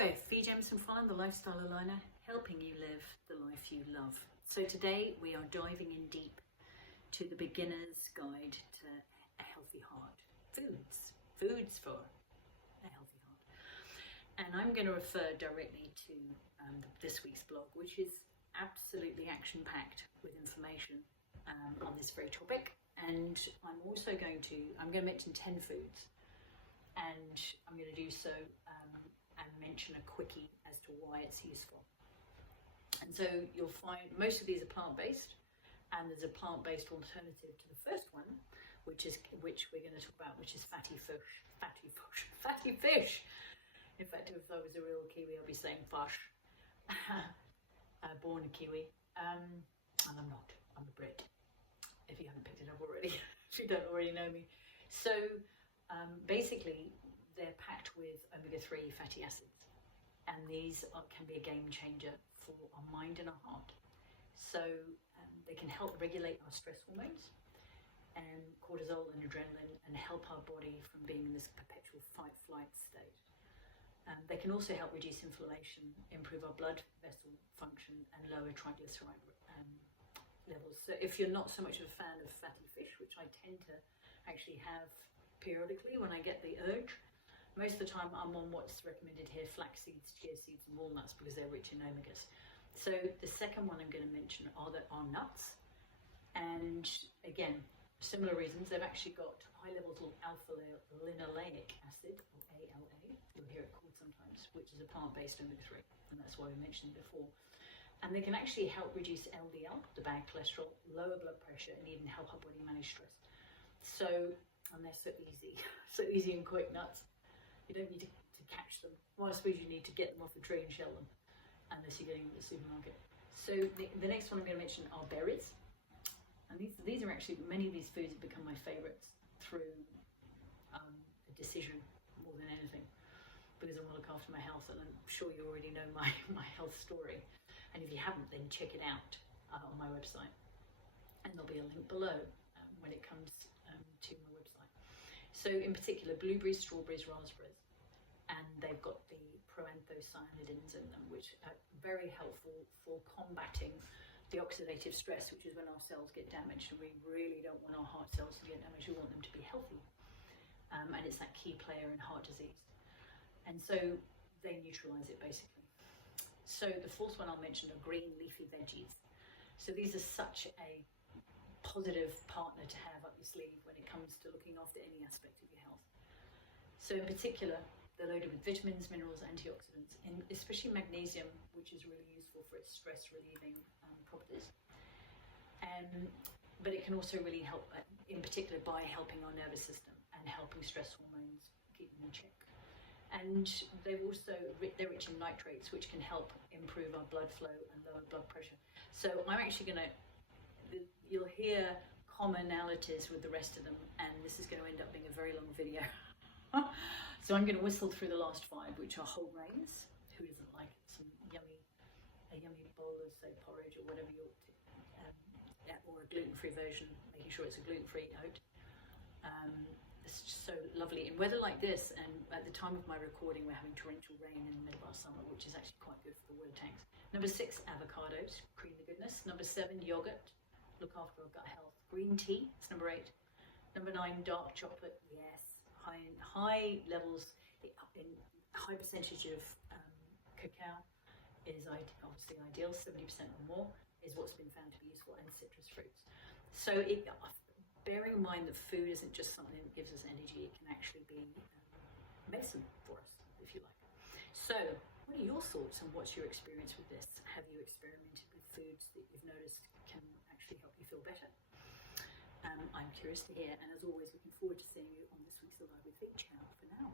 Ahoy! Jamieson-Folland, the lifestyle aligner, helping you live the life you love. So today we are diving in deep to the beginner's guide to a healthy heart. Foods for a healthy heart. And I'm going to refer directly to this week's blog, which is absolutely action-packed with information on this very topic. And I'm going to mention 10 foods, and I'm going to do so and mention a quickie as to why it's useful. And so you'll find most of these are plant-based, and there's a plant-based alternative to the first one, which we're going to talk about, which is fatty fish. In fact, if I was a real Kiwi, I'd be saying fish. Born a Kiwi, and I'm not. I'm a Brit. If you haven't picked it up already, if you don't already know me. So basically, they're packed with omega-3 fatty acids, and these can be a game changer for our mind and our heart. So they can help regulate our stress hormones and cortisol and adrenaline, and help our body from being in this perpetual fight-flight state. They can also help reduce inflammation, improve our blood vessel function, and lower triglyceride levels. So if you're not so much of a fan of fatty fish, which I tend to actually have periodically when I get the urge, most of the time I'm on what's recommended here: flax seeds, chia seeds, and walnuts, because they're rich in omegas. So the second one I'm going to mention are nuts, and again, similar reasons. They've actually got high levels of alpha-linoleic acid, or ALA, you'll hear it called sometimes, which is a plant-based omega-3, and that's why we mentioned it before. And they can actually help reduce LDL, the bad cholesterol, lower blood pressure, and even help our body manage stress. So, and they're so easy and quick nuts. You don't need to catch them. Well, I suppose you need to get them off the tree and shell them, unless you're getting them at the supermarket. So the next one I'm going to mention are berries. And these are actually, many of these foods have become my favourites through a decision more than anything, because I want to look after my health, and I'm sure you already know my health story. And if you haven't, then check it out on my website. And there'll be a link below when it comes to my website. So in particular, blueberries, strawberries, raspberries, and they've got the proanthocyanidins in them, which are very helpful for combating the oxidative stress, which is when our cells get damaged, and we really don't want our heart cells to get damaged. We want them to be healthy, and it's that key player in heart disease. And so they neutralize it basically. So the fourth one I'll mention are green leafy veggies. So these are such a positive partner to have up your sleeve when it comes to looking after any aspect of your health. So in particular, they're loaded with vitamins, minerals, antioxidants, and especially magnesium, which is really useful for its stress relieving properties. But it can also really help, in particular, by helping our nervous system and helping stress hormones, keep them in check. And they're rich in nitrates, which can help improve our blood flow and lower blood pressure. So I'm actually you'll hear commonalities with the rest of them, and this is going to end up being a very long video. So I'm going to whistle through the last 5, which are whole grains. Who doesn't like a yummy bowl of, say, porridge or whatever or a gluten-free version, making sure it's a gluten-free oat. It's just so lovely in weather like this, and at the time of my recording we're having torrential rain in the middle of our summer, which is actually quite good for the water tanks. Number 6, avocados, cream the goodness. Number 7, yogurt, look after our gut health. Green tea, it's number 8. Number 9, dark chocolate, yes. High levels, high percentage of cacao is obviously ideal. 70% or more is what's been found to be useful, and citrus fruits. So bearing in mind that food isn't just something that gives us energy, it can actually be medicine for us, if you like. So what are your thoughts, and what's your experience with this? Have you experimented with foods that you've noticed can actually help you feel better? I'm curious to hear, and as always, looking forward to seeing you on this week's Alive with Vic. Ciao for now.